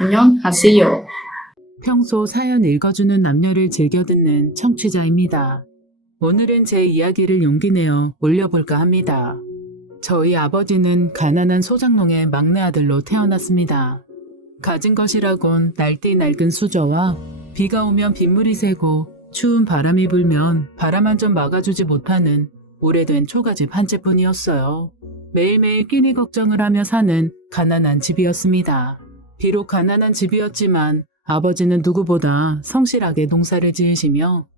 안녕하세요. 평소 사연 읽어주는 남녀를 즐겨 듣는 청취자입니다. 오늘은 제 이야기를 용기 내어 올려볼까 합니다. 저희 아버지는 가난한 소장농의 막내 아들로 태어났습니다. 가진 것이라곤 날띠 낡은 수저와 비가 오면 빗물이 새고 추운 바람이 불면 바람 한 점 막아주지 못하는 오래된 초가집 한 채뿐이었어요. 매일매일 끼니 걱정을 하며 사는 가난한 집이었습니다. 비록 가난한 집이었지만 아버지는 누구보다 성실하게 농사를 지으시며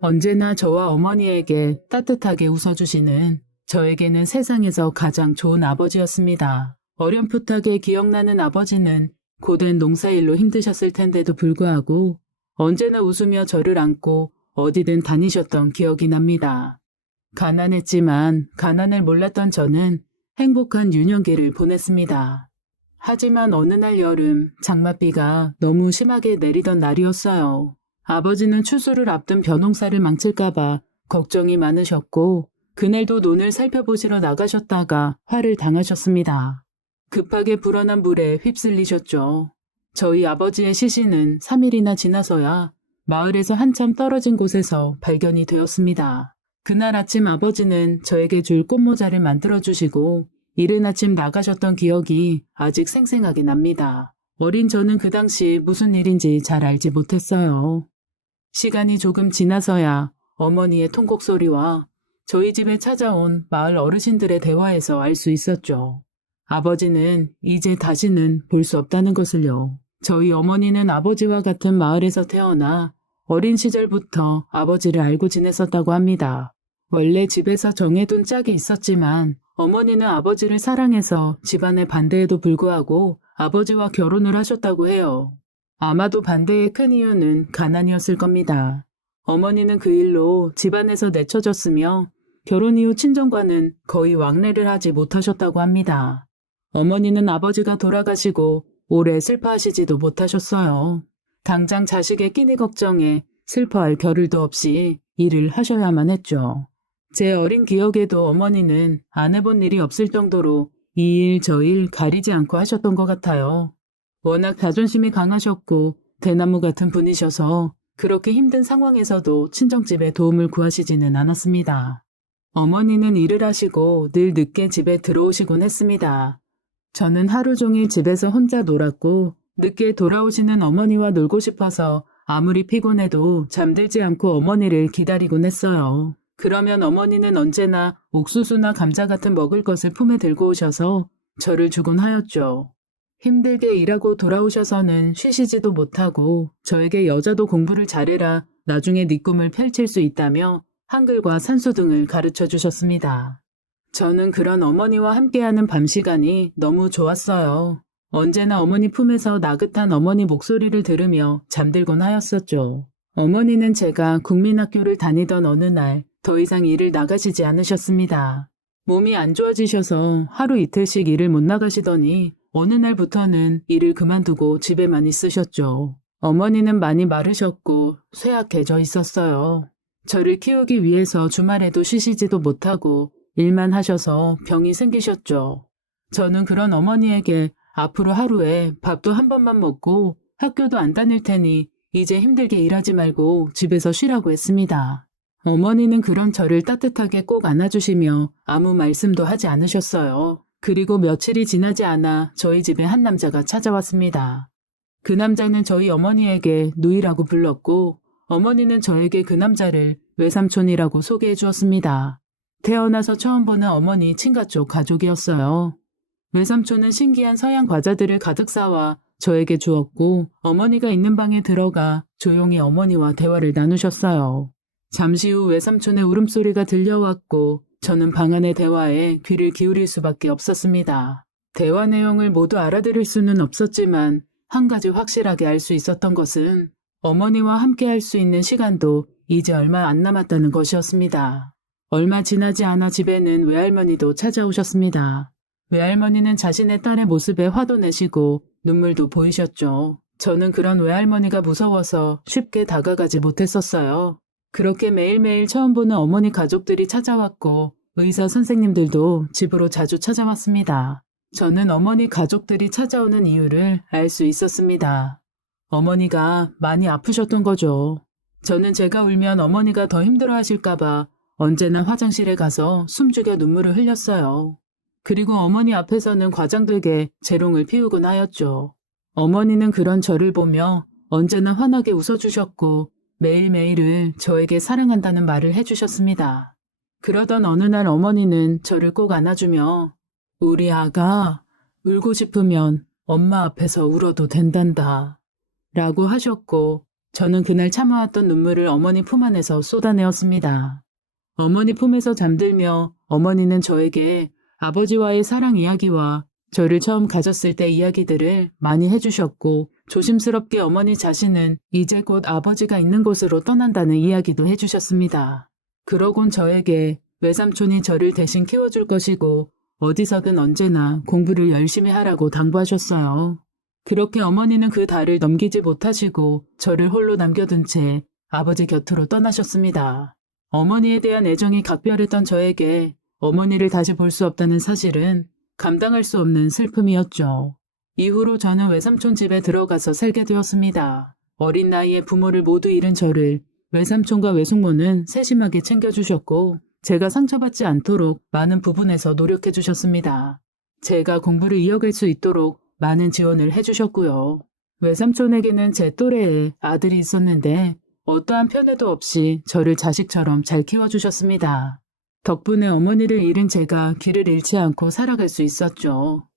언제나 저와 어머니에게 따뜻하게 웃어주시는 저에게는 세상에서 가장 좋은 아버지였습니다. 어렴풋하게 기억나는 아버지는 고된 농사일로 힘드셨을 텐데도 불구하고 언제나 웃으며 저를 안고 어디든 다니셨던 기억이 납니다. 가난했지만 가난을 몰랐던 저는 행복한 유년기를 보냈습니다. 하지만 어느 날 여름 장맛비가 너무 심하게 내리던 날이었어요. 아버지는 추수를 앞둔 벼농사를 망칠까봐 걱정이 많으셨고 그날도 논을 살펴보시러 나가셨다가 화를 당하셨습니다. 급하게 불어난 물에 휩쓸리셨죠. 저희 아버지의 시신은 3일이나 지나서야 마을에서 한참 떨어진 곳에서 발견이 되었습니다. 그날 아침 아버지는 저에게 줄 꽃모자를 만들어주시고 이른 아침 나가셨던 기억이 아직 생생하게 납니다. 어린 저는 그 당시 무슨 일인지 잘 알지 못했어요. 시간이 조금 지나서야 어머니의 통곡 소리와 저희 집에 찾아온 마을 어르신들의 대화에서 알 수 있었죠. 아버지는 이제 다시는 볼 수 없다는 것을요. 저희 어머니는 아버지와 같은 마을에서 태어나 어린 시절부터 아버지를 알고 지냈었다고 합니다. 원래 집에서 정해둔 짝이 있었지만 어머니는 아버지를 사랑해서 집안의 반대에도 불구하고 아버지와 결혼을 하셨다고 해요. 아마도 반대의 큰 이유는 가난이었을 겁니다. 어머니는 그 일로 집안에서 내쳐졌으며 결혼 이후 친정과는 거의 왕래를 하지 못하셨다고 합니다. 어머니는 아버지가 돌아가시고 오래 슬퍼하시지도 못하셨어요. 당장 자식의 끼니 걱정에 슬퍼할 겨를도 없이 일을 하셔야만 했죠. 제 어린 기억에도 어머니는 안 해본 일이 없을 정도로 이 일 저 일 가리지 않고 하셨던 것 같아요. 워낙 자존심이 강하셨고 대나무 같은 분이셔서 그렇게 힘든 상황에서도 친정집에 도움을 구하시지는 않았습니다. 어머니는 일을 하시고 늘 늦게 집에 들어오시곤 했습니다. 저는 하루 종일 집에서 혼자 놀았고 늦게 돌아오시는 어머니와 놀고 싶어서 아무리 피곤해도 잠들지 않고 어머니를 기다리곤 했어요. 그러면 어머니는 언제나 옥수수나 감자 같은 먹을 것을 품에 들고 오셔서 저를 주곤 하였죠. 힘들게 일하고 돌아오셔서는 쉬시지도 못하고 저에게 여자도 공부를 잘해라 나중에 네 꿈을 펼칠 수 있다며 한글과 산수 등을 가르쳐 주셨습니다. 저는 그런 어머니와 함께하는 밤 시간이 너무 좋았어요. 언제나 어머니 품에서 나긋한 어머니 목소리를 들으며 잠들곤 하였었죠. 어머니는 제가 국민학교를 다니던 어느 날 더 이상 일을 나가시지 않으셨습니다. 몸이 안 좋아지셔서 하루 이틀씩 일을 못 나가시더니 어느 날부터는 일을 그만두고 집에만 있으셨죠. 어머니는 많이 마르셨고 쇠약해져 있었어요. 저를 키우기 위해서 주말에도 쉬시지도 못하고 일만 하셔서 병이 생기셨죠. 저는 그런 어머니에게 앞으로 하루에 밥도 한 번만 먹고 학교도 안 다닐 테니 이제 힘들게 일하지 말고 집에서 쉬라고 했습니다. 어머니는 그런 저를 따뜻하게 꼭 안아주시며 아무 말씀도 하지 않으셨어요. 그리고 며칠이 지나지 않아 저희 집에 한 남자가 찾아왔습니다. 그 남자는 저희 어머니에게 누이라고 불렀고 어머니는 저에게 그 남자를 외삼촌이라고 소개해 주었습니다. 태어나서 처음 보는 어머니 친가 쪽 가족이었어요. 외삼촌은 신기한 서양 과자들을 가득 싸와 저에게 주었고 어머니가 있는 방에 들어가 조용히 어머니와 대화를 나누셨어요. 잠시 후 외삼촌의 울음소리가 들려왔고 저는 방 안의 대화에 귀를 기울일 수밖에 없었습니다. 대화 내용을 모두 알아들을 수는 없었지만 한 가지 확실하게 알 수 있었던 것은 어머니와 함께 할 수 있는 시간도 이제 얼마 안 남았다는 것이었습니다. 얼마 지나지 않아 집에는 외할머니도 찾아오셨습니다. 외할머니는 자신의 딸의 모습에 화도 내시고 눈물도 보이셨죠. 저는 그런 외할머니가 무서워서 쉽게 다가가지 못했었어요. 그렇게 매일매일 처음 보는 어머니 가족들이 찾아왔고 의사 선생님들도 집으로 자주 찾아왔습니다. 저는 어머니 가족들이 찾아오는 이유를 알 수 있었습니다. 어머니가 많이 아프셨던 거죠. 저는 제가 울면 어머니가 더 힘들어 하실까봐 언제나 화장실에 가서 숨죽여 눈물을 흘렸어요. 그리고 어머니 앞에서는 과장되게 재롱을 피우곤 하였죠. 어머니는 그런 저를 보며 언제나 환하게 웃어주셨고 매일매일을 저에게 사랑한다는 말을 해주셨습니다. 그러던 어느 날 어머니는 저를 꼭 안아주며 우리 아가 울고 싶으면 엄마 앞에서 울어도 된단다 라고 하셨고 저는 그날 참아왔던 눈물을 어머니 품 안에서 쏟아내었습니다. 어머니 품에서 잠들며 어머니는 저에게 아버지와의 사랑 이야기와 저를 처음 가졌을 때 이야기들을 많이 해주셨고 조심스럽게 어머니 자신은 이제 곧 아버지가 있는 곳으로 떠난다는 이야기도 해주셨습니다. 그러곤 저에게 외삼촌이 저를 대신 키워줄 것이고 어디서든 언제나 공부를 열심히 하라고 당부하셨어요. 그렇게 어머니는 그 달을 넘기지 못하시고 저를 홀로 남겨둔 채 아버지 곁으로 떠나셨습니다. 어머니에 대한 애정이 각별했던 저에게 어머니를 다시 볼 수 없다는 사실은 감당할 수 없는 슬픔이었죠. 이후로 저는 외삼촌 집에 들어가서 살게 되었습니다. 어린 나이에 부모를 모두 잃은 저를 외삼촌과 외숙모는 세심하게 챙겨주셨고 제가 상처받지 않도록 많은 부분에서 노력해 주셨습니다. 제가 공부를 이어갈 수 있도록 많은 지원을 해주셨고요. 외삼촌에게는 제 또래의 아들이 있었는데 어떠한 편애도 없이 저를 자식처럼 잘 키워주셨습니다. 덕분에 어머니를 잃은 제가 길을 잃지 않고 살아갈 수 있었죠.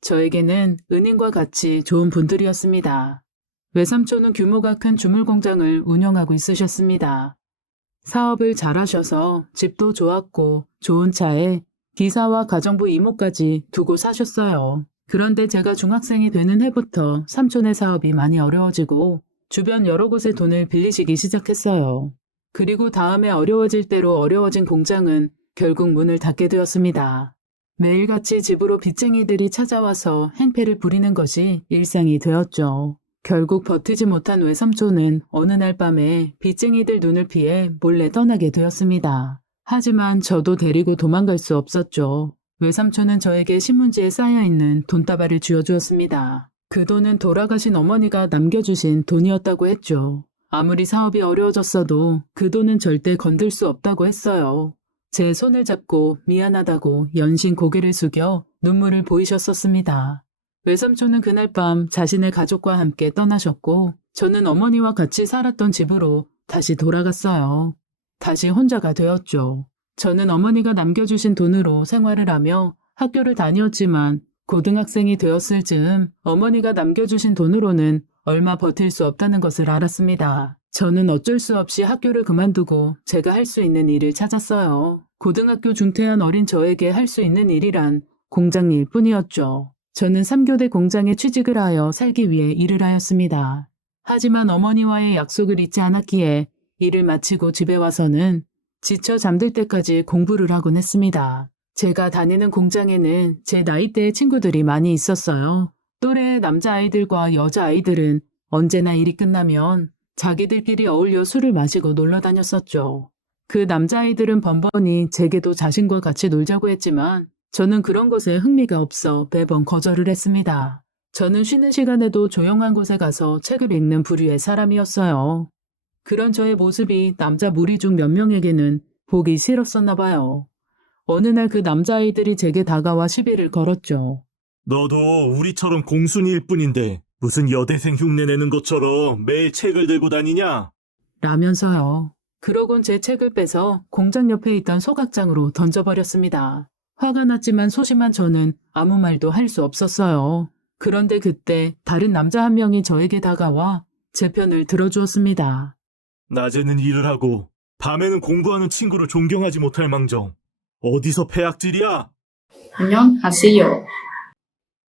저에게는 은인과 같이 좋은 분들이었습니다. 외삼촌은 규모가 큰 주물 공장을 운영하고 있으셨습니다. 사업을 잘하셔서 집도 좋았고 좋은 차에 기사와 가정부 이모까지 두고 사셨어요. 그런데 제가 중학생이 되는 해부터 삼촌의 사업이 많이 어려워지고 주변 여러 곳에 돈을 빌리시기 시작했어요. 그리고 다음에 어려워질 대로 어려워진 공장은 결국 문을 닫게 되었습니다. 매일같이 집으로 빚쟁이들이 찾아와서 행패를 부리는 것이 일상이 되었죠. 결국 버티지 못한 외삼촌은 어느 날 밤에 빚쟁이들 눈을 피해 몰래 떠나게 되었습니다. 하지만 저도 데리고 도망갈 수 없었죠. 외삼촌은 저에게 신문지에 쌓여있는 돈다발을 쥐어주었습니다. 그 돈은 돌아가신 어머니가 남겨주신 돈이었다고 했죠. 아무리 사업이 어려워졌어도 그 돈은 절대 건들 수 없다고 했어요. 제 손을 잡고 미안하다고 연신 고개를 숙여 눈물을 보이셨었습니다. 외삼촌은 그날 밤 자신의 가족과 함께 떠나셨고 저는 어머니와 같이 살았던 집으로 다시 돌아갔어요. 다시 혼자가 되었죠. 저는 어머니가 남겨주신 돈으로 생활을 하며 학교를 다녔지만 고등학생이 되었을 즈음 어머니가 남겨주신 돈으로는 얼마 버틸 수 없다는 것을 알았습니다. 저는 어쩔 수 없이 학교를 그만두고 제가 할 수 있는 일을 찾았어요. 고등학교 중퇴한 어린 저에게 할 수 있는 일이란 공장 일 뿐이었죠. 저는 3교대 공장에 취직을 하여 살기 위해 일을 하였습니다. 하지만 어머니와의 약속을 잊지 않았기에 일을 마치고 집에 와서는 지쳐 잠들 때까지 공부를 하곤 했습니다. 제가 다니는 공장에는 제 나이대의 친구들이 많이 있었어요. 또래의 남자아이들과 여자아이들은 언제나 일이 끝나면 자기들끼리 어울려 술을 마시고 놀러 다녔었죠. 그 남자아이들은 번번이 제게도 자신과 같이 놀자고 했지만 저는 그런 것에 흥미가 없어 매번 거절을 했습니다. 저는 쉬는 시간에도 조용한 곳에 가서 책을 읽는 부류의 사람이었어요. 그런 저의 모습이 남자 무리 중 몇 명에게는 보기 싫었었나 봐요. 어느 날 그 남자아이들이 제게 다가와 시비를 걸었죠. 너도 우리처럼 공순이일 뿐인데 무슨 여대생 흉내내는 것처럼 매일 책을 들고 다니냐? 라면서요. 그러곤 제 책을 빼서 공장 옆에 있던 소각장으로 던져버렸습니다. 화가 났지만 소심한 저는 아무 말도 할 수 없었어요. 그런데 그때 다른 남자 한 명이 저에게 다가와 제 편을 들어주었습니다. 낮에는 일을 하고 밤에는 공부하는 친구를 존경하지 못할 망정. 어디서 폐악질이야? 안녕하세요.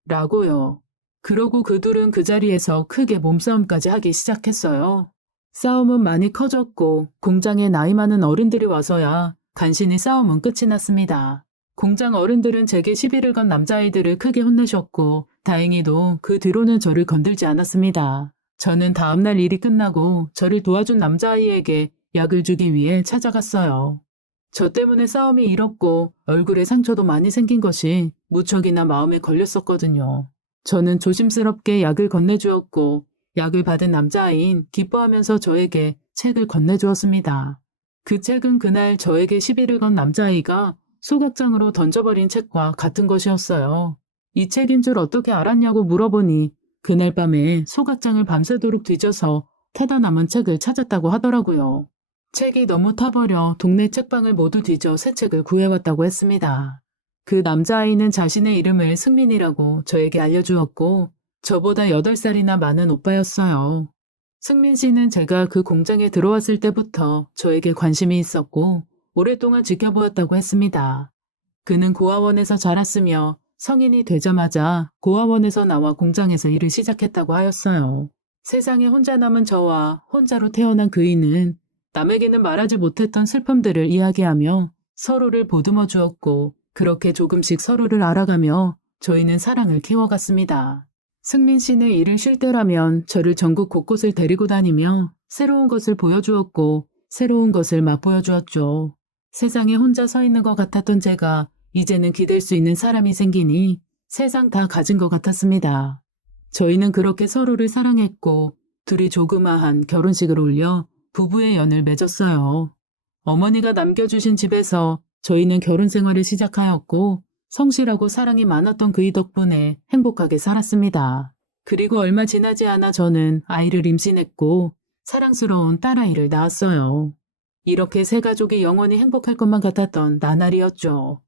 라고요. 그러고 그 둘은 그 자리에서 크게 몸싸움까지 하기 시작했어요. 싸움은 많이 커졌고 공장에 나이 많은 어른들이 와서야 간신히 싸움은 끝이 났습니다. 공장 어른들은 제게 시비를 건 남자아이들을 크게 혼내셨고 다행히도 그 뒤로는 저를 건들지 않았습니다. 저는 다음날 일이 끝나고 저를 도와준 남자아이에게 약을 주기 위해 찾아갔어요. 저 때문에 싸움이 일었고 얼굴에 상처도 많이 생긴 것이 무척이나 마음에 걸렸었거든요. 저는 조심스럽게 약을 건네주었고 약을 받은 남자아이인 기뻐하면서 저에게 책을 건네주었습니다. 그 책은 그날 저에게 시비를 건 남자아이가 소각장으로 던져버린 책과 같은 것이었어요. 이 책인 줄 어떻게 알았냐고 물어보니 그날 밤에 소각장을 밤새도록 뒤져서 타다 남은 책을 찾았다고 하더라고요. 책이 너무 타버려 동네 책방을 모두 뒤져 새 책을 구해왔다고 했습니다. 그 남자아이는 자신의 이름을 승민이라고 저에게 알려주었고 저보다 8살이나 많은 오빠였어요. 승민 씨는 제가 그 공장에 들어왔을 때부터 저에게 관심이 있었고 오랫동안 지켜보았다고 했습니다. 그는 고아원에서 자랐으며 성인이 되자마자 고아원에서 나와 공장에서 일을 시작했다고 하였어요. 세상에 혼자 남은 저와 혼자로 태어난 그이는 남에게는 말하지 못했던 슬픔들을 이야기하며 서로를 보듬어 주었고 그렇게 조금씩 서로를 알아가며 저희는 사랑을 키워갔습니다. 승민 씨는 일을 쉴 때라면 저를 전국 곳곳을 데리고 다니며 새로운 것을 보여주었고 새로운 것을 맛보여 주었죠. 세상에 혼자 서 있는 것 같았던 제가 이제는 기댈 수 있는 사람이 생기니 세상 다 가진 것 같았습니다. 저희는 그렇게 서로를 사랑했고 둘이 조그마한 결혼식을 올려 부부의 연을 맺었어요. 어머니가 남겨주신 집에서 저희는 결혼 생활을 시작하였고 성실하고 사랑이 많았던 그이 덕분에 행복하게 살았습니다. 그리고 얼마 지나지 않아 저는 아이를 임신했고 사랑스러운 딸아이를 낳았어요. 이렇게 세 가족이 영원히 행복할 것만 같았던 나날이었죠.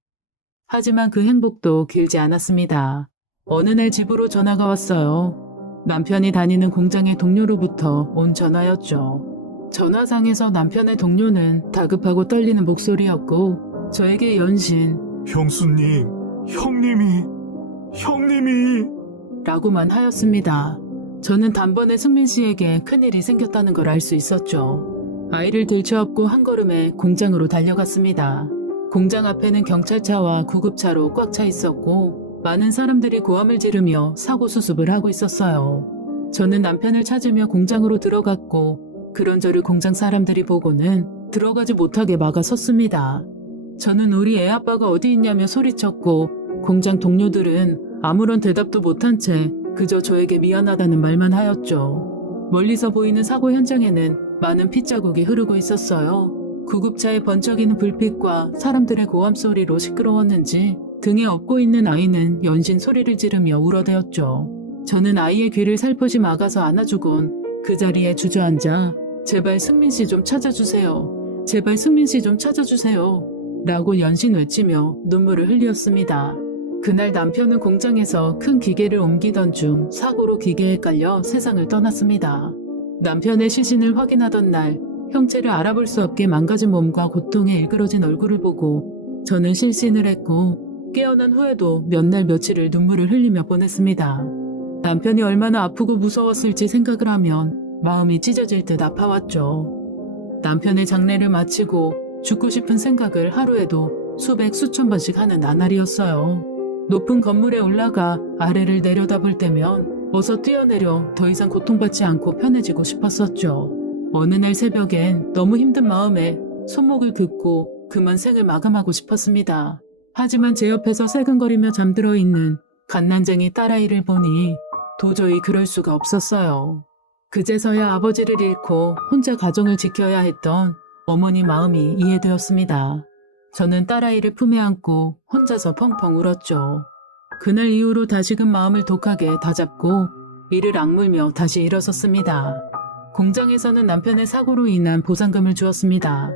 하지만 그 행복도 길지 않았습니다. 어느 날 집으로 전화가 왔어요. 남편이 다니는 공장의 동료로부터 온 전화였죠. 전화상에서 남편의 동료는 다급하고 떨리는 목소리였고 저에게 연신 형수님, 형님이 라고만 하였습니다. 저는 단번에 승민 씨에게 큰일이 생겼다는 걸 알 수 있었죠. 아이를 들쳐업고 한 걸음에 공장으로 달려갔습니다. 공장 앞에는 경찰차와 구급차로 꽉 차 있었고 많은 사람들이 고함을 지르며 사고 수습을 하고 있었어요. 저는 남편을 찾으며 공장으로 들어갔고 그런저를 공장 사람들이 보고는 들어가지 못하게 막아섰습니다. 저는 우리 애 아빠가 어디 있냐며 소리쳤고 공장 동료들은 아무런 대답도 못한 채 그저 저에게 미안하다는 말만 하였죠. 멀리서 보이는 사고 현장에는 많은 핏자국이 흐르고 있었어요. 구급차의 번쩍이는 불빛과 사람들의 고함 소리로 시끄러웠는지 등에 업고 있는 아이는 연신 소리를 지르며 울어대었죠. 저는 아이의 귀를 살포시 막아서 안아주곤 그 자리에 주저앉아 제발 승민 씨 좀 찾아주세요. 제발 승민 씨 좀 찾아주세요. 라고 연신 외치며 눈물을 흘렸습니다. 그날 남편은 공장에서 큰 기계를 옮기던 중 사고로 기계에 깔려 세상을 떠났습니다. 남편의 시신을 확인하던 날 형체를 알아볼 수 없게 망가진 몸과 고통에 일그러진 얼굴을 보고 저는 실신을 했고 깨어난 후에도 몇 날 며칠을 눈물을 흘리며 보냈습니다. 남편이 얼마나 아프고 무서웠을지 생각을 하면 마음이 찢어질 듯 아파왔죠. 남편의 장례를 마치고 죽고 싶은 생각을 하루에도 수백 수천 번씩 하는 나날이었어요. 높은 건물에 올라가 아래를 내려다볼 때면 어서 뛰어내려 더 이상 고통받지 않고 편해지고 싶었었죠. 어느 날 새벽엔 너무 힘든 마음에 손목을 긋고 그만 생을 마감하고 싶었습니다. 하지만 제 옆에서 새근거리며 잠들어 있는 갓난쟁이 딸아이를 보니 도저히 그럴 수가 없었어요. 그제서야 아버지를 잃고 혼자 가정을 지켜야 했던 어머니 마음이 이해되었습니다. 저는 딸아이를 품에 안고 혼자서 펑펑 울었죠. 그날 이후로 다시금 마음을 독하게 다잡고 이를 악물며 다시 일어섰습니다. 공장에서는 남편의 사고로 인한 보상금을 주었습니다.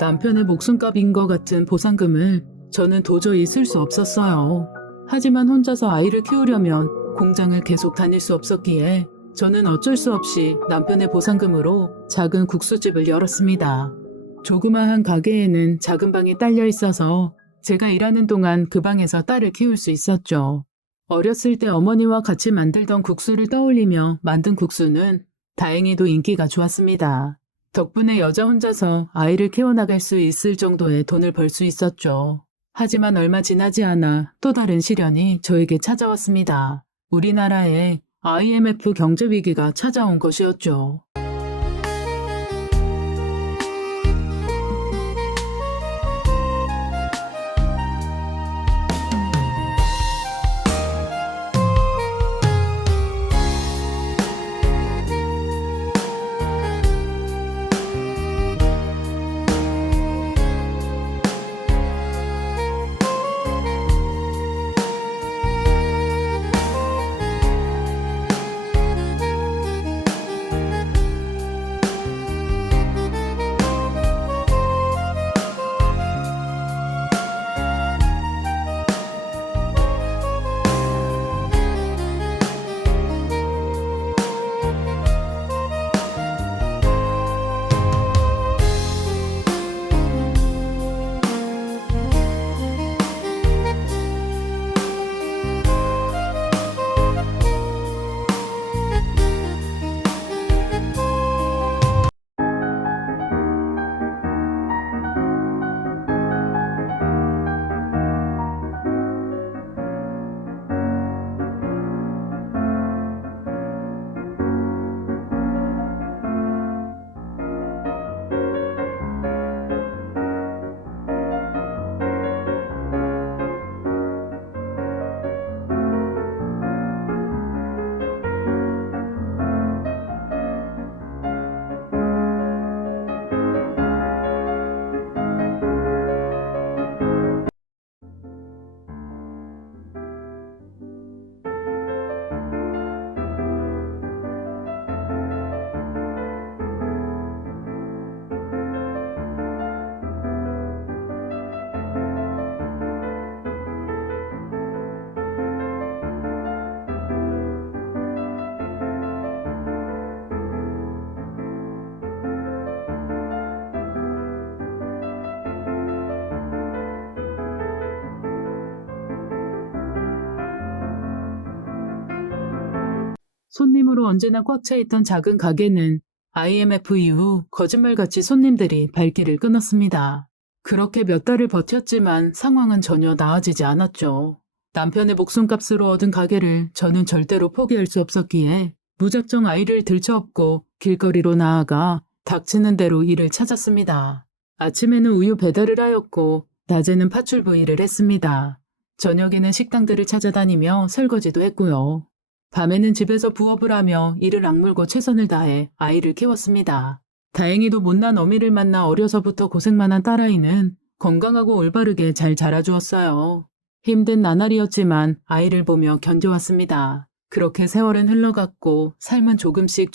남편의 목숨값인 것 같은 보상금을 저는 도저히 쓸 수 없었어요. 하지만 혼자서 아이를 키우려면 공장을 계속 다닐 수 없었기에 저는 어쩔 수 없이 남편의 보상금으로 작은 국수집을 열었습니다. 조그마한 가게에는 작은 방이 딸려 있어서 제가 일하는 동안 그 방에서 딸을 키울 수 있었죠. 어렸을 때 어머니와 같이 만들던 국수를 떠올리며 만든 국수는 다행히도 인기가 좋았습니다. 덕분에 여자 혼자서 아이를 키워나갈 수 있을 정도의 돈을 벌 수 있었죠. 하지만 얼마 지나지 않아 또 다른 시련이 저에게 찾아왔습니다. 우리나라에 IMF 경제위기가 찾아온 것이었죠. 손님으로 언제나 꽉 차 있던 작은 가게는 IMF 이후 거짓말같이 손님들이 발길을 끊었습니다. 그렇게 몇 달을 버텼지만 상황은 전혀 나아지지 않았죠. 남편의 목숨값으로 얻은 가게를 저는 절대로 포기할 수 없었기에 무작정 아이를 들쳐업고 길거리로 나아가 닥치는 대로 일을 찾았습니다. 아침에는 우유 배달을 하였고 낮에는 파출부일을 했습니다. 저녁에는 식당들을 찾아다니며 설거지도 했고요. 밤에는 집에서 부업을 하며 이를 악물고 최선을 다해 아이를 키웠습니다. 다행히도 못난 어미를 만나 어려서부터 고생만 한 딸아이는 건강하고 올바르게 잘 자라주었어요. 힘든 나날이었지만 아이를 보며 견뎌왔습니다. 그렇게 세월은 흘러갔고 삶은 조금씩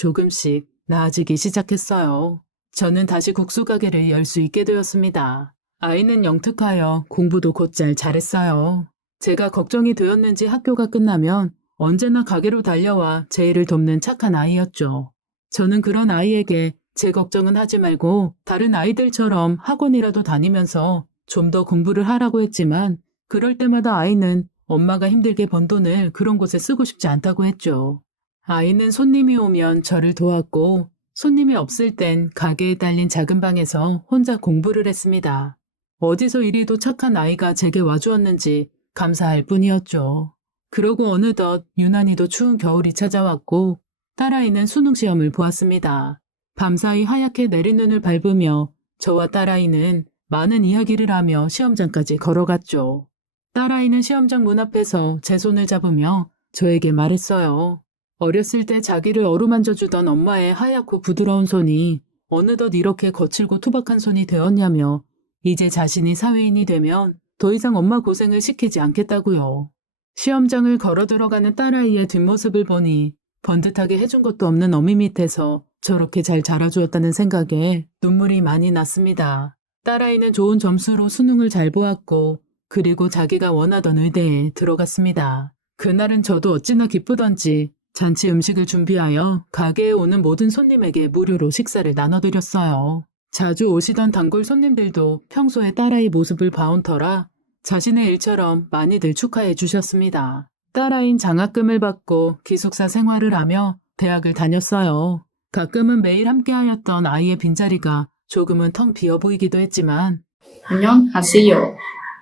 나아지기 시작했어요. 저는 다시 국수 가게를 열 수 있게 되었습니다. 아이는 영특하여 공부도 곧잘 잘했어요. 제가 걱정이 되었는지 학교가 끝나면 언제나 가게로 달려와 제 일을 돕는 착한 아이였죠. 저는 그런 아이에게 제 걱정은 하지 말고 다른 아이들처럼 학원이라도 다니면서 좀 더 공부를 하라고 했지만 그럴 때마다 아이는 엄마가 힘들게 번 돈을 그런 곳에 쓰고 싶지 않다고 했죠. 아이는 손님이 오면 저를 도왔고 손님이 없을 땐 가게에 딸린 작은 방에서 혼자 공부를 했습니다. 어디서 이리도 착한 아이가 제게 와주었는지 감사할 뿐이었죠. 그러고 어느덧 유난히도 추운 겨울이 찾아왔고 딸아이는 수능시험을 보았습니다. 밤사이 하얗게 내린 눈을 밟으며 저와 딸아이는 많은 이야기를 하며 시험장까지 걸어갔죠. 딸아이는 시험장 문 앞에서 제 손을 잡으며 저에게 말했어요. 어렸을 때 자기를 어루만져주던 엄마의 하얗고 부드러운 손이 어느덧 이렇게 거칠고 투박한 손이 되었냐며 이제 자신이 사회인이 되면 더 이상 엄마 고생을 시키지 않겠다고요. 시험장을 걸어 들어가는 딸아이의 뒷모습을 보니 번듯하게 해준 것도 없는 어미 밑에서 저렇게 잘 자라주었다는 생각에 눈물이 많이 났습니다. 딸아이는 좋은 점수로 수능을 잘 보았고 그리고 자기가 원하던 의대에 들어갔습니다. 그날은 저도 어찌나 기쁘던지 잔치 음식을 준비하여 가게에 오는 모든 손님에게 무료로 식사를 나눠드렸어요. 자주 오시던 단골 손님들도 평소에 딸아이 모습을 봐온 터라 자신의 일처럼 많이들 축하해 주셨습니다. 딸아이는 장학금을 받고 기숙사 생활을 하며 대학을 다녔어요. 가끔은 매일 함께하였던 아이의 빈자리가 조금은 텅 비어 보이기도 했지만 안녕하세요.